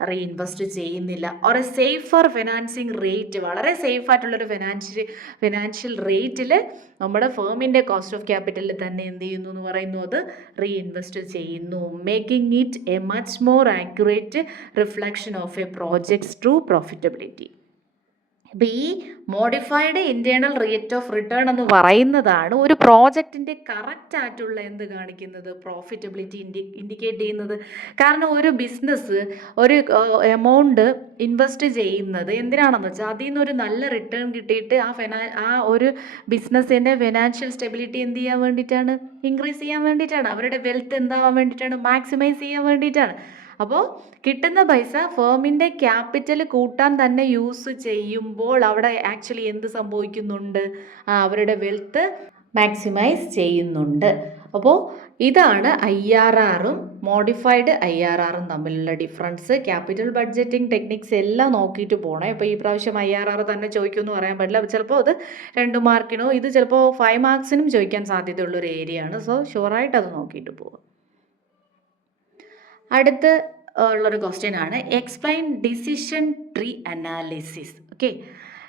റീഇൻവെസ്റ്റ് ചെയ്യുന്നില്ല. ഒരു സേഫർ ഫിനാൻസിങ് റേറ്റ്, വളരെ സേഫ് ആയിട്ടുള്ളൊരു ഫിനാൻഷ്യൽ റേറ്റിൽ നമ്മുടെ ഫേമിൻ്റെ കോസ്റ്റ് ഓഫ് ക്യാപിറ്റലിൽ തന്നെ എന്ത് ചെയ്യുന്നു എന്ന് പറയുന്നു? അത് റീഇൻവെസ്റ്റ് ചെയ്യുന്നു. Making it A much more accurate reflection of A projects true profitability. അപ്പോൾ ഈ modified internal rate of return എന്ന് പറയുന്നതാണ് ഒരു പ്രോജക്റ്റിൻ്റെ കറക്റ്റ് ആയിട്ടുള്ള എന്ത് കാണിക്കുന്നത്? പ്രോഫിറ്റബിലിറ്റി ഇൻഡിക്കേറ്റ് ചെയ്യുന്നത്. കാരണം ഒരു ബിസിനസ് ഒരു എമൗണ്ട് ഇൻവെസ്റ്റ് ചെയ്യുന്നത് എന്തിനാണെന്ന് വെച്ചാൽ അതിൽ നിന്നൊരു നല്ല റിട്ടേൺ കിട്ടിയിട്ട് ആ ഒരു ബിസിനസ്സിൻ്റെ ഫിനാൻഷ്യൽ സ്റ്റെബിലിറ്റി എന്ത് ചെയ്യാൻ വേണ്ടിയിട്ടാണ്? ഇൻക്രീസ് ചെയ്യാൻ വേണ്ടിയിട്ടാണ്. അവരുടെ വെൽത്ത് എന്താവാൻ വേണ്ടിയിട്ടാണ്? മാക്സിമൈസ് ചെയ്യാൻ വേണ്ടിയിട്ടാണ്. അപ്പോൾ കിട്ടുന്ന പൈസ ഫേമിൻ്റെ ക്യാപിറ്റൽ കൂട്ടാൻ തന്നെ യൂസ് ചെയ്യുമ്പോൾ അവിടെ ആക്ച്വലി എന്ത് സംഭവിക്കുന്നുണ്ട്? അവരുടെ വെൽത്ത് മാക്സിമൈസ് ചെയ്യുന്നുണ്ട്. അപ്പോൾ ഇതാണ് IRRും മോഡിഫൈഡ് IRRും തമ്മിലുള്ള ഡിഫറൻസ്. ക്യാപിറ്റൽ ബഡ്ജറ്റിംഗ് ടെക്നിക്സ് എല്ലാം നോക്കിയിട്ട് പോകണേ. ഇപ്പോൾ ഈ പ്രാവശ്യം IRR തന്നെ ചോദിക്കുമെന്ന് പറയാൻ പറ്റില്ല. ചിലപ്പോൾ അത് 2 മാർക്കിനോ ഇത് ചിലപ്പോൾ 5 മാർക്സിനും ചോദിക്കാൻ സാധ്യതയുള്ളൊരു ഏരിയയാണ്. സോ ഷുവറായിട്ട് അത് നോക്കിയിട്ട് പോവുക. അടുത്ത് ഉള്ളൊരു ക്വസ്റ്റ്യൻ ആണ് explain decision tree analysis. Okay,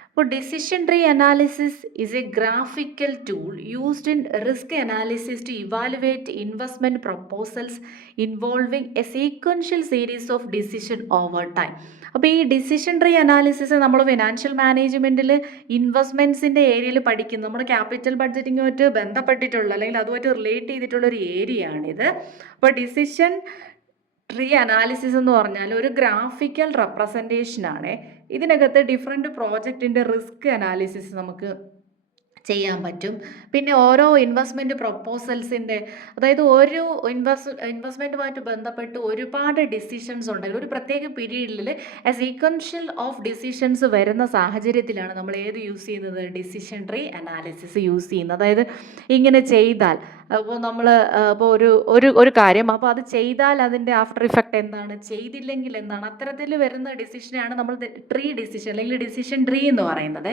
അപ്പോൾ decision tree analysis is a graphical tool used in risk analysis to evaluate investment proposals involving a sequential series of decision over time. അപ്പോൾ ഈ ഡിസിഷൻ ട്രീ അനാലിസിസ് നമ്മൾ financial മാനേജ്മെൻറ്റിൽ ഇൻവെസ്റ്റ്മെൻറ്റ്സിൻ്റെ ഏരിയയിൽ പഠിക്കുന്നത് നമ്മുടെ capital ബഡ്ജറ്റിങ്ങുമായിട്ട് ബന്ധപ്പെട്ടിട്ടുള്ള അല്ലെങ്കിൽ അതുമായിട്ട് റിലേറ്റ് ചെയ്തിട്ടുള്ളൊരു ഏരിയയാണിത്. അപ്പോൾ ഡിസിഷൻ ട്രീ അനാലിസിസ് എന്ന് പറഞ്ഞാൽ ഒരു ഗ്രാഫിക്കൽ റെപ്രസെൻറ്റേഷനാണ്. ഇതിനകത്ത് ഡിഫറെൻറ്റ് പ്രോജക്റ്റിൻ്റെ റിസ്ക് അനാലിസിസ് നമുക്ക് ചെയ്യാൻ പറ്റും. പിന്നെ ഓരോ ഇൻവെസ്റ്റ്മെൻറ്റ് പ്രൊപ്പോസൽസിൻ്റെ, അതായത് ഒരു ഇൻവെസ്റ്റ്മെൻറ്റുമായിട്ട് ബന്ധപ്പെട്ട് ഒരുപാട് ഡിസിഷൻസ് ഉണ്ടെങ്കിൽ ഒരു പ്രത്യേക പീരീഡിൽ എ സീക്വൻഷ്യൽ ഓഫ് ഡിസിഷൻസ് വരുന്ന സാഹചര്യത്തിലാണ് നമ്മൾ ഏത് യൂസ് ചെയ്യുന്നത്? ഡിസിഷൻ ട്രീ അനാലിസിസ് യൂസ് ചെയ്യുന്നത്. അതായത് ഇങ്ങനെ ചെയ്താൽ, അപ്പോൾ നമ്മൾ ഇപ്പോൾ ഒരു കാര്യം, അപ്പോൾ അത് ചെയ്താൽ അതിൻ്റെ ആഫ്റ്റർ ഇഫക്റ്റ് എന്താണ്, ചെയ്തില്ലെങ്കിൽ എന്താണ്, അത്തരത്തിൽ വരുന്ന ഡിസിഷനാണ് നമ്മൾ ട്രീ ഡിസിഷൻ അല്ലെങ്കിൽ ഡിസിഷൻ ട്രീ എന്ന് പറയുന്നത്.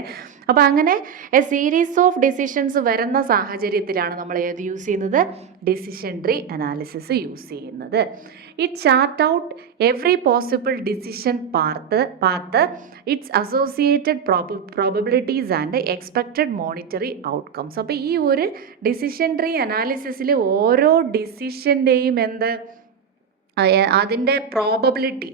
അപ്പോൾ അങ്ങനെ എ സീരീസ് ഓഫ് ഡിസിഷൻസ് വരുന്ന സാഹചര്യത്തിലാണ് നമ്മൾ ഏത് യൂസ് ചെയ്യുന്നത്? ഡിസിഷൻ ട്രീ അനാലിസിസ് യൂസ് ചെയ്യുന്നത്. It chart out every possible decision path it's associated probabilities and expected monetary outcomes. അപ്പോൾ ഈ ഒരു ഡിസിഷൻ ട്രീ അനാലിസിസിൽ ഓരോ ഡിസിഷൻ്റെയും അതിൻ്റെ പ്രോബബിലിറ്റി,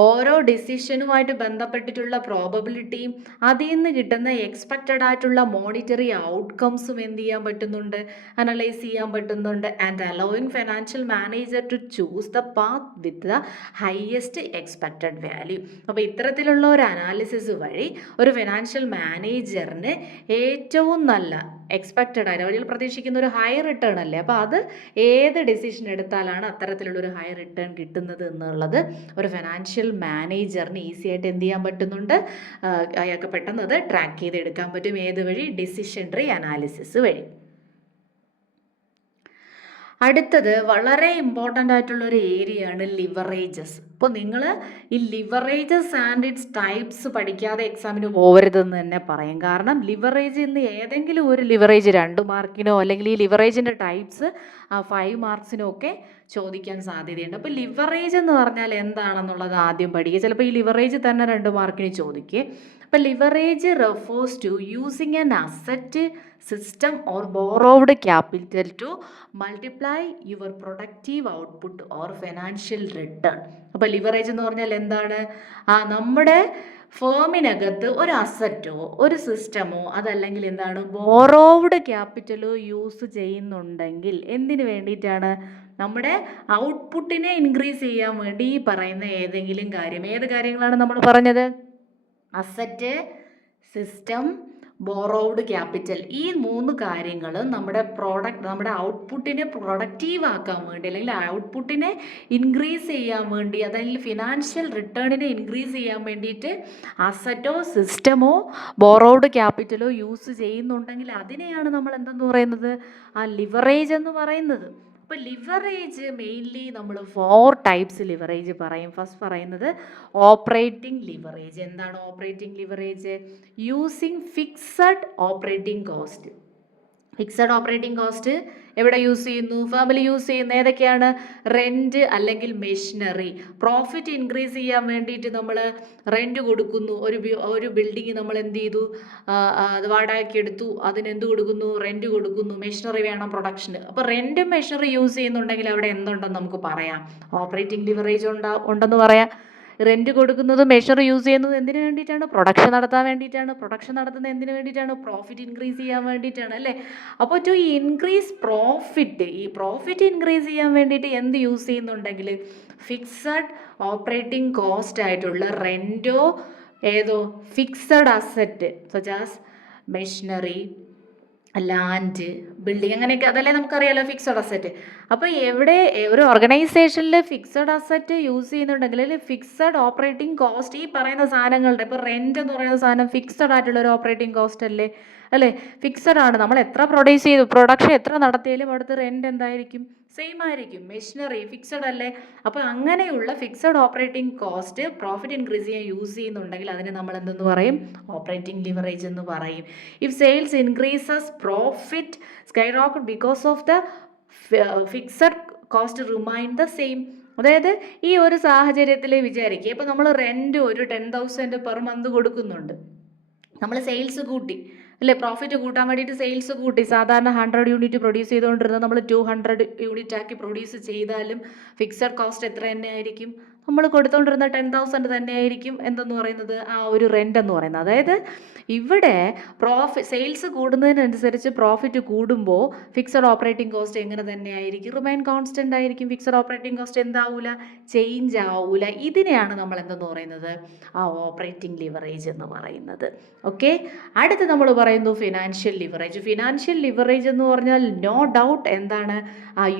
ഓരോ ഡിസിഷനുമായിട്ട് ബന്ധപ്പെട്ടിട്ടുള്ള പ്രോബബിലിറ്റിയും അതിൽ നിന്ന് കിട്ടുന്ന എക്സ്പെക്റ്റഡ് ആയിട്ടുള്ള മോണിറ്ററി ഔട്ട്കംസും എന്ത് ചെയ്യാൻ പറ്റുന്നുണ്ട്? അനലൈസ് ചെയ്യാൻ പറ്റുന്നുണ്ട്. And allowing financial manager to choose the path with the highest expected value. അപ്പോൾ ഇത്തരത്തിലുള്ള ഒരു അനാലിസിസ് വഴി ഒരു ഫിനാൻഷ്യൽ മാനേജറിന് ഏറ്റവും നല്ല എക്സ്പെക്റ്റഡ് ആയിട്ട് അവരിൽ പ്രതീക്ഷിക്കുന്ന ഒരു ഹൈ റിട്ടേൺ അല്ലേ, അപ്പോൾ അത് ഏത് ഡിസിഷൻ എടുത്താലാണ് അത്തരത്തിലുള്ളൊരു ഹൈ റിട്ടേൺ കിട്ടുന്നത് എന്നുള്ളത് ഒരു ഫിനാൻഷ്യൽ മാനേജറിന് ഈസി ആയിട്ട് എന്ത് ചെയ്യാൻ പറ്റുന്നുണ്ട്? അയാൾക്ക് പെട്ടെന്ന് അത് ട്രാക്ക് ചെയ്തെടുക്കാൻ പറ്റും. ഏത് വഴി? ഡിസിഷൻ ട്രീ അനാലിസിസ് വഴി. അടുത്തത് വളരെ ഇമ്പോർട്ടൻ്റ് ആയിട്ടുള്ളൊരു ഏരിയയാണ് ലിവറേജസ്. അപ്പോൾ നിങ്ങൾ ഈ ലിവറേജസ് ആൻഡ് ഇറ്റ്സ് ടൈപ്സ് പഠിക്കാതെ എക്സാമിന് പോകരുതെന്ന് തന്നെ പറയും. കാരണം ലിവറേജിൽ നിന്ന് ഏതെങ്കിലും ഒരു ലിവറേജ് 2 മാർക്കിനോ അല്ലെങ്കിൽ ഈ ലിവറേജിൻ്റെ ടൈപ്സ് 5 മാർക്സിനോ ഒക്കെ ചോദിക്കാൻ സാധ്യതയുണ്ട്. അപ്പോൾ ലിവറേജ് എന്ന് പറഞ്ഞാൽ എന്താണെന്നുള്ളത് ആദ്യം പഠിക്കുക. ചിലപ്പോൾ ഈ ലിവറേജ് തന്നെ 2 മാർക്കിന് ചോദിക്കുക. അപ്പോൾ leverage refers to using an asset system or borrowed capital to multiply your productive output or financial return. അപ്പോൾ ലിവറേജ് എന്ന് പറഞ്ഞാൽ എന്താണ്? നമ്മുടെ ഫേമിനകത്ത് ഒരു അസറ്റോ ഒരു സിസ്റ്റമോ അതല്ലെങ്കിൽ എന്താണ് ബോറോവ്ഡ് ക്യാപിറ്റലോ യൂസ് ചെയ്യുന്നുണ്ടെങ്കിൽ എന്തിനു വേണ്ടിയിട്ടാണ്? നമ്മുടെ ഔട്ട്പുട്ടിനെ ഇൻക്രീസ് ചെയ്യാൻ വേണ്ടി ഈ പറയുന്ന ഏതെങ്കിലും കാര്യം. ഏത് കാര്യങ്ങളാണ് നമ്മൾ പറഞ്ഞത്? Asset, system borrowed capital. ഈ 3 കാര്യങ്ങൾ നമ്മുടെ ഔട്ട്പുട്ടിനെ പ്രൊഡക്റ്റീവ് ആക്കാൻ വേണ്ടി, അല്ലെങ്കിൽ ഔട്ട്പുട്ടിനെ ഇൻക്രീസ് ചെയ്യാൻ വേണ്ടി, അല്ലെങ്കിൽ ഫിനാൻഷ്യൽ റിട്ടേണിനെ ഇൻക്രീസ് ചെയ്യാൻ വേണ്ടിയിട്ട് അസറ്റോ സിസ്റ്റമോ ബോറോവ്ഡ് ക്യാപിറ്റലോ യൂസ് ചെയ്യുന്നുണ്ടെങ്കിൽ അതിനെയാണ് നമ്മൾ എന്തെന്ന് പറയുന്നത്, ലിവറേജ് എന്ന് പറയുന്നത്. അപ്പോൾ ലിവറേജ് മെയിൻലി നമ്മൾ 4 ടൈപ്സ് ലിവറേജ് പറയും. ഫസ്റ്റ് പറയുന്നത് ഓപ്പറേറ്റിംഗ് ലിവറേജ്. എന്താണ് operating leverage? Using fixed operating cost. Fixed operating cost എവിടെ യൂസ് ചെയ്യുന്നു? ഫാമിലി യൂസ് ചെയ്യുന്ന ഏതൊക്കെയാണ്? റെൻറ്റ് അല്ലെങ്കിൽ മെഷീനറി. പ്രോഫിറ്റ് ഇൻക്രീസ് ചെയ്യാൻ വേണ്ടിയിട്ട് നമ്മൾ റെൻറ്റ് കൊടുക്കുന്നു. ഒരു ബിൽഡിങ് നമ്മൾ എന്ത് ചെയ്തു, അത് വാടകയ്ക്ക് എടുത്തു, അതിന് എന്ത് കൊടുക്കുന്നു? റെൻറ്റ് കൊടുക്കുന്നു. മെഷീനറി വേണം പ്രൊഡക്ഷന്. അപ്പോൾ റെൻറ്റും മെഷീനറി യൂസ് ചെയ്യുന്നുണ്ടെങ്കിൽ അവിടെ എന്തുണ്ടെന്ന് നമുക്ക് പറയാം? ഓപ്പറേറ്റിംഗ് ലിവറേജ് ഉണ്ടെന്ന് പറയാം. റെൻറ്റ് കൊടുക്കുന്നത്, മെഷർ യൂസ് ചെയ്യുന്നത് എന്തിനു വേണ്ടിയിട്ടാണ്? പ്രൊഡക്ഷൻ നടത്താൻ വേണ്ടിയിട്ടാണ്. പ്രൊഡക്ഷൻ നടത്തുന്നത് എന്തിനു വേണ്ടിയിട്ടാണ്? പ്രോഫിറ്റ് ഇൻക്രീസ് ചെയ്യാൻ വേണ്ടിയിട്ടാണ്, അല്ലേ? അപ്പോൾ ടു ഇൻക്രീസ് പ്രോഫിറ്റ്, ഈ പ്രോഫിറ്റ് ഇൻക്രീസ് ചെയ്യാൻ വേണ്ടിയിട്ട് എന്ത് യൂസ് ചെയ്യുന്നുണ്ടെങ്കിൽ ഫിക്സഡ് ഓപ്പറേറ്റിംഗ് കോസ്റ്റ് ആയിട്ടുള്ള റെൻറ്റോ ഏതോ fixed asset such as machinery, land, building, അങ്ങനെയൊക്കെ അതല്ലേ നമുക്കറിയാലോ ഫിക്സഡ് അസറ്റ്. അപ്പോൾ എവിടെ ഒരു ഓർഗനൈസേഷനിൽ ഫിക്സഡ് അസറ്റ് യൂസ് ചെയ്യുന്നുണ്ടെങ്കിൽ ഫിക്സഡ് ഓപ്പറേറ്റിംഗ് കോസ്റ്റ്, ഈ പറയുന്ന സാധനങ്ങളുടെ, ഇപ്പോൾ റെൻറ്റ് എന്ന് പറയുന്ന സാധനം ഫിക്സഡ് ആയിട്ടുള്ള ഒരു ഓപ്പറേറ്റിംഗ് കോസ്റ്റ് അല്ലേ? ഫിക്സഡ് ആണ്. നമ്മൾ എത്ര പ്രൊഡക്ഷൻ എത്ര നടത്തിയാലും അവിടുത്തെ റെൻറ്റ് എന്തായിരിക്കും? സെയിം ആയിരിക്കും. മെഷീനറി ഫിക്സഡ് അല്ലേ? അപ്പോൾ അങ്ങനെയുള്ള fixed operating cost profit increase ചെയ്യാൻ യൂസ് ചെയ്യുന്നുണ്ടെങ്കിൽ അതിനെ നമ്മൾ എന്തെന്ന് പറയും? ഓപ്പറേറ്റിംഗ് ലിവറേജ് എന്ന് പറയും. If sales increases profit skyrocket because of the fixed cost remain the same. അതായത് ഈ ഒരു സാഹചര്യത്തിൽ വിചാരിക്കുക, ഇപ്പോൾ നമ്മൾ റെൻറ്റ് ഒരു 10,000 പെർ മന്ത് കൊടുക്കുന്നുണ്ട്. നമ്മൾ സെയിൽസ് കൂട്ടി, അല്ലേ? പ്രോഫിറ്റ് കൂട്ടാൻ വേണ്ടിയിട്ട് സെയിൽസ് കൂട്ടി. സാധാരണ 100 യൂണിറ്റ് പ്രൊഡ്യൂസ് ചെയ്തുകൊണ്ടിരുന്നത് നമ്മൾ 200 യൂണിറ്റ് ആക്കി പ്രൊഡ്യൂസ് ചെയ്താലും ഫിക്സഡ് കോസ്റ്റ് എത്ര തന്നെ ആയിരിക്കും? നമ്മൾ കൊടുത്തുകൊണ്ടിരുന്ന 10,000 തന്നെയായിരിക്കും എന്തെന്ന് പറയുന്നത്, ആ ഒരു റെൻ്റ് എന്ന് പറയുന്നത്. അതായത് ഇവിടെ സെയിൽസ് കൂടുന്നതിനനുസരിച്ച് പ്രോഫിറ്റ് കൂടുമ്പോൾ ഫിക്സഡ് ഓപ്പറേറ്റിംഗ് കോസ്റ്റ് എങ്ങനെ തന്നെയായിരിക്കും? റിമൈൻ കോൺസ്റ്റൻ്റ് ആയിരിക്കും. ഫിക്സഡ് ഓപ്പറേറ്റിംഗ് കോസ്റ്റ് എന്താവൂല? ചേഞ്ച് ആവൂല. ഇതിനെയാണ് നമ്മൾ എന്തെന്ന് പറയുന്നത്? ഓപ്പറേറ്റിംഗ് ലിവറേജ് എന്ന് പറയുന്നത്. ഓക്കെ, അടുത്ത് നമ്മൾ പറയുന്നു ഫിനാൻഷ്യൽ ലിവറേജ്. ഫിനാൻഷ്യൽ ലിവറേജ് എന്ന് പറഞ്ഞാൽ നോ ഡൗട്ട് എന്താണ്?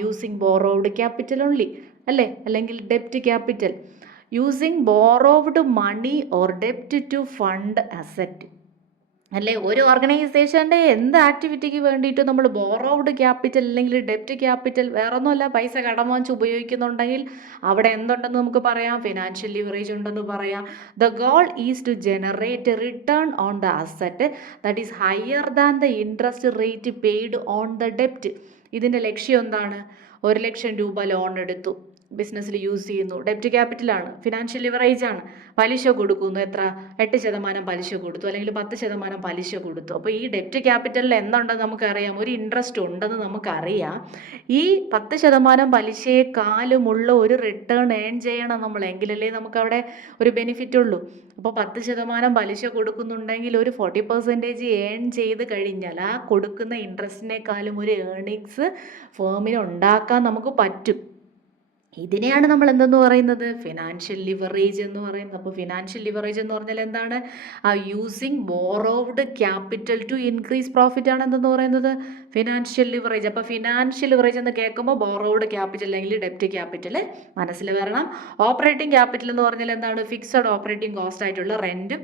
യൂസിങ് ബോറോവ്ഡ് ക്യാപിറ്റൽ ഓൺലി, അല്ലേ? അല്ലെങ്കിൽ ഡെപ്റ്റ് capital. Using borrowed money or ഡെപ്റ്റ് ടു ഫണ്ട് അസറ്റ്, അല്ലേ? ഒരു ഓർഗനൈസേഷൻ്റെ എന്ത് ആക്ടിവിറ്റിക്ക് വേണ്ടിയിട്ട് നമ്മൾ ബോറോവ്ഡ് ക്യാപിറ്റൽ അല്ലെങ്കിൽ ഡെപ്റ്റ് ക്യാപിറ്റൽ, വേറൊന്നുമല്ല, പൈസ കടം വാങ്ങിച്ച് ഉപയോഗിക്കുന്നുണ്ടെങ്കിൽ അവിടെ എന്തുണ്ടെന്ന് നമുക്ക് പറയാം? ഫിനാൻഷ്യൽ ലിവറേജ് ഉണ്ടെന്ന് പറയാം. The goal is to generate return on the asset that is higher than the interest rate paid on the ഡെപ്റ്റ്. ഇതിൻ്റെ ലക്ഷ്യം എന്താണ്? 1,00,000 രൂപ ലോൺ എടുത്തു, ബിസിനസ്സിൽ യൂസ് ചെയ്യുന്നു, ഡെപ്റ്റ് ക്യാപിറ്റലാണ്, ഫിനാൻഷ്യൽ ലിവറേജ് ആണ്. പലിശ കൊടുക്കുന്നു, എത്ര? 8% പലിശ കൊടുത്തു, അല്ലെങ്കിൽ 10% പലിശ കൊടുത്തു. അപ്പോൾ ഈ ഡെപ്റ്റ് ക്യാപിറ്റലിൽ എന്തുണ്ടെന്ന് നമുക്കറിയാം? ഒരു ഇൻട്രസ്റ്റ് ഉണ്ടെന്ന് നമുക്കറിയാം. ഈ 10% പലിശയെക്കാളുമുള്ള ഒരു റിട്ടേൺ ഏൺ ചെയ്യണം നമ്മൾ, എങ്കിലല്ലേ നമുക്കവിടെ ഒരു ബെനിഫിറ്റ് ഉള്ളൂ. അപ്പോൾ 10% പലിശ കൊടുക്കുന്നുണ്ടെങ്കിൽ ഒരു 40% ഏൺ ചെയ്ത് കഴിഞ്ഞാൽ ആ കൊടുക്കുന്ന ഇൻട്രസ്റ്റിനേക്കാളും ഒരു ഏർണിങ്സ് ഫേമിന് ഉണ്ടാക്കാൻ നമുക്ക് പറ്റും. ഇതിനെയാണ് നമ്മൾ എന്തെന്ന് പറയുന്നത്? ഫിനാൻഷ്യൽ ലിവറേജ് എന്ന് പറയുന്നത്. അപ്പോൾ ഫിനാൻഷ്യൽ ലിവറേജ് എന്ന് പറഞ്ഞാൽ എന്താണ്? Using borrowed capital to increase profit ആണ് എന്തെന്ന് പറയുന്നത്? Financial leverage. അപ്പോൾ ഫിനാൻഷ്യൽ ലിവറേജ് എന്ന് കേൾക്കുമ്പോൾ ബോറോവ്ഡ് ക്യാപിറ്റൽ അല്ലെങ്കിൽ ഡെപ്റ്റ് ക്യാപിറ്റൽ മനസ്സിൽ വരണം. ഓപ്പറേറ്റിംഗ് ക്യാപിറ്റൽ എന്ന് പറഞ്ഞാൽ എന്താണ്? ഫിക്സഡ് ഓപ്പറേറ്റിംഗ് കോസ്റ്റ് ആയിട്ടുള്ള റെൻറ്റും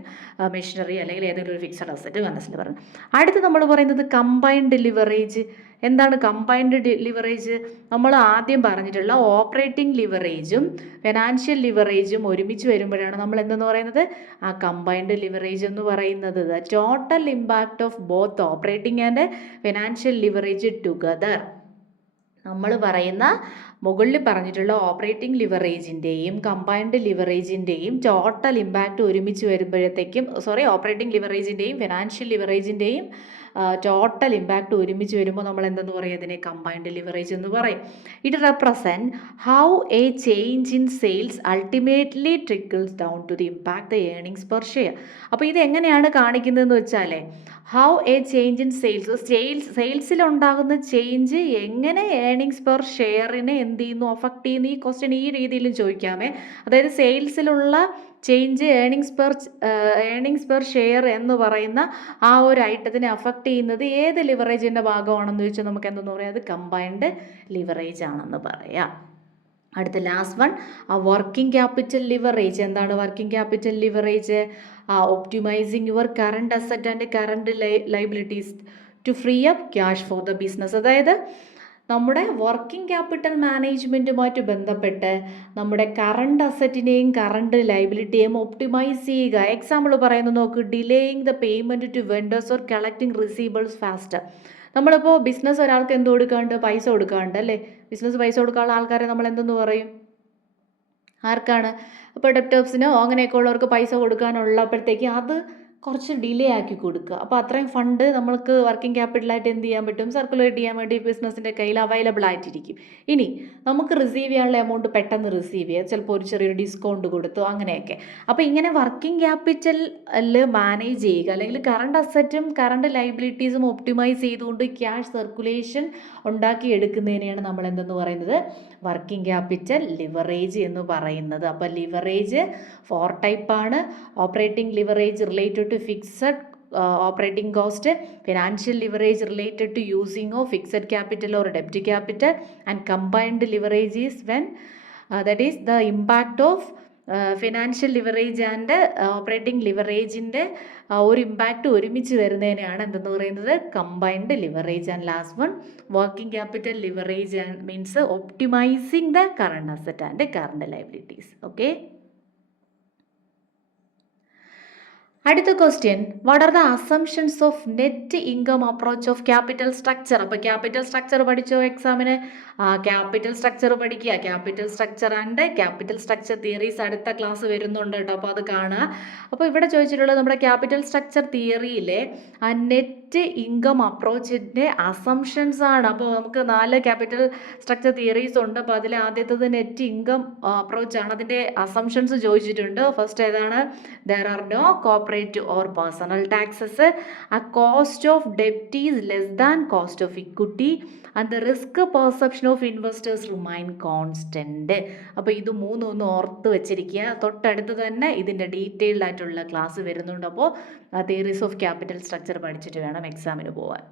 മെഷീനറി അല്ലെങ്കിൽ ഏതെങ്കിലും ഒരു ഫിക്സഡ് അസറ്റ് മനസ്സിൽ വരണം. അടുത്ത് നമ്മൾ പറയുന്നത് കമ്പൈൻഡ് ലിവറേജ്. എന്താണ് കമ്പൈൻഡ് ലിവറേജ്? നമ്മൾ ആദ്യം പറഞ്ഞിട്ടുള്ള ഓപ്പറേറ്റിംഗ് ലിവറേജും ഫിനാൻഷ്യൽ ലിവറേജും ഒരുമിച്ച് വരുമ്പോഴാണ് നമ്മൾ എന്തെന്ന് പറയുന്നത്? കമ്പൈൻഡ് ലിവറേജ് എന്ന് പറയുന്നത്. The total impact of both operating and financial leverage together. നമ്മൾ പറയുന്ന മുകളിൽ പറഞ്ഞിട്ടുള്ള ഓപ്പറേറ്റിംഗ് ലിവറേജിൻ്റെയും കമ്പൈൻഡ് ലിവറേജിൻ്റെയും ടോട്ടൽ ഇമ്പാക്റ്റ് ഒരുമിച്ച് വരുമ്പോഴത്തേക്കും, ഓപ്പറേറ്റിംഗ് ലിവറേജിൻ്റെയും ഫിനാൻഷ്യൽ ലിവറേജിൻ്റെയും ടോട്ടൽ ഇമ്പാക്റ്റ് ഒരുമിച്ച് വരുമ്പോൾ നമ്മൾ എന്തെന്ന് പറയും? അതിനെ കമ്പൈൻഡ് ലിവറേജ് എന്ന് പറയും. It represent how a change in sales ultimately trickles down to the impact the earnings per share. അപ്പോൾ ഇത് എങ്ങനെയാണ് കാണിക്കുന്നതെന്ന് വെച്ചാൽ, ഹൗ എ ചേഞ്ച് ഇൻ സെയിൽസിലുണ്ടാകുന്ന ചേഞ്ച് എങ്ങനെ ഏർണിങ്സ് പെർ ഷെയറിനെ എന്ത് ചെയ്യുന്നു, അഫക്റ്റ് ചെയ്യുന്നു? ഈ ക്വസ്റ്റ്യൻ ഈ രീതിയിലും ചോദിക്കാമേ. അതായത് സെയിൽസിലുള്ള ചേഞ്ച് ഏണിങ്സ് പെർ ഷെയർ എന്ന് പറയുന്ന ആ ഒരു ഐറ്റത്തിനെ അഫക്റ്റ് ചെയ്യുന്നത് ഏത് ലിവറേജിൻ്റെ ഭാഗമാണെന്ന് ചോദിച്ചാൽ നമുക്ക് എന്തെന്ന് പറയാം, അത് കമ്പൈൻഡ് ലിവറേജ് ആണെന്ന് പറയാം. അടുത്ത last one, working capital leverage. എന്താണ് working capital leverage? Optimising your current asset and current liabilities to free up cash for the business. അതായത് നമ്മുടെ വർക്കിംഗ് ക്യാപിറ്റൽ മാനേജ്മെൻറ്റുമായിട്ട് ബന്ധപ്പെട്ട് നമ്മുടെ കറണ്ട് അസറ്റിനെയും കറണ്ട് ലൈബിലിറ്റിയെയും ഒപ്റ്റിമൈസ് ചെയ്യുക. എക്സാമ്പിൾ പറയുന്നത് നോക്ക്, delaying the payment to vendors or collecting receivables faster. നമ്മളിപ്പോൾ ബിസിനസ് ഒരാൾക്ക് എന്ത് കൊടുക്കാണ്ട്, പൈസ കൊടുക്കാണ്ട് അല്ലേ? ബിസിനസ് പൈസ കൊടുക്കാനുള്ള ആൾക്കാരെ നമ്മൾ എന്തെന്ന് പറയും? ആർക്കാണ്? ഇപ്പോൾ ഡെപ്റ്റേഴ്സിനോ അങ്ങനെയൊക്കെ ഉള്ളവർക്ക് പൈസ കൊടുക്കാനുള്ളപ്പോഴത്തേക്ക് അത് കുറച്ച് ഡിലേ ആക്കി കൊടുക്കുക. അപ്പോൾ അത്രയും ഫണ്ട് നമ്മൾക്ക് വർക്കിംഗ് ക്യാപിറ്റലായിട്ട് എന്ത് ചെയ്യാൻ പറ്റും? സർക്കുലേറ്റ് ചെയ്യാൻ വേണ്ടി ബിസിനസ്സിൻ്റെ കയ്യിൽ അവൈലബിൾ ആയിട്ടിരിക്കും. ഇനി നമുക്ക് റിസീവ് ചെയ്യാനുള്ള എമൗണ്ട് പെട്ടെന്ന് റിസീവ് ചെയ്യുക, ചിലപ്പോൾ ഒരു ചെറിയൊരു ഡിസ്കൗണ്ട് കൊടുത്തു അങ്ങനെയൊക്കെ. അപ്പോൾ ഇങ്ങനെ വർക്കിംഗ് ക്യാപിറ്റലിൽ മാനേജ് ചെയ്യുക, അല്ലെങ്കിൽ കറണ്ട് അസറ്റും കറണ്ട് ലൈബിലിറ്റീസും ഒപ്റ്റിമൈസ് ചെയ്തുകൊണ്ട് ക്യാഷ് സർക്കുലേഷൻ ഉണ്ടാക്കിയെടുക്കുന്നതിനെയാണ് നമ്മൾ എന്തെന്ന് പറയുന്നത്? വർക്കിംഗ് ക്യാപിറ്റൽ ലിവറേജ് എന്ന് പറയുന്നത്. അപ്പോൾ ലിവറേജ് 4 ടൈപ്പാണ്. Operating leverage related to fixed operating cost, financial leverage related to using of fixed capital or debt capital, and combined leverage is when that is the impact of financial leverage and operating ലിവറേജിൻ്റെ ഒരു impact ഒരുമിച്ച് വരുന്നതിനെയാണ് എന്തെന്ന് പറയുന്നത്? Combined leverage. And last one, working capital leverage means optimising the current asset and current liabilities. Okay. അടുത്ത question, what are the assumptions of net income approach of capital structure? അപ്പോൾ capital structure പഠിച്ചോ എക്സാമിന്? Capital structure പഠിക്കുക. Capital structure and capital structure theories അടുത്ത class വരുന്നുണ്ട് കേട്ടോ, അപ്പോൾ അത് കാണുക. അപ്പോൾ ഇവിടെ ചോദിച്ചിട്ടുള്ളത് നമ്മുടെ ക്യാപിറ്റൽ സ്ട്രക്ചർ തിയറിയിലെ നെറ്റ് ഇൻകം അപ്രോച്ചിൻ്റെ അസംഷൻസ് ആണ്. അപ്പോൾ നമുക്ക് 4 ക്യാപിറ്റൽ സ്ട്രക്ചർ തിയറീസ് ഉണ്ട്. അപ്പോൾ അതിൽ ആദ്യത്തേത് നെറ്റ് ഇൻകം അപ്രോച്ച് ആണ്. അതിൻ്റെ അസംഷൻസ് ചോദിച്ചിട്ടുണ്ട്. ഫസ്റ്റ് ഏതാണ്? There are no corporate or personal taxes, a cost of debt is less than cost of equity, and the risk perception of investors remain constant. അപ്പോൾ ഇത് മൂന്നൊന്ന് ഓർത്ത് വെച്ചിരിക്കുക. തൊട്ടടുത്ത് തന്നെ ഇതിൻ്റെ ഡീറ്റെയിൽഡ് ആയിട്ടുള്ള ക്ലാസ് വരുന്നുണ്ട്. അപ്പോൾ തിയറീസ് ഓഫ് ക്യാപിറ്റൽ സ്ട്രക്ചർ പഠിച്ചിട്ട് വേണം എക്സാമിന് പോകാൻ.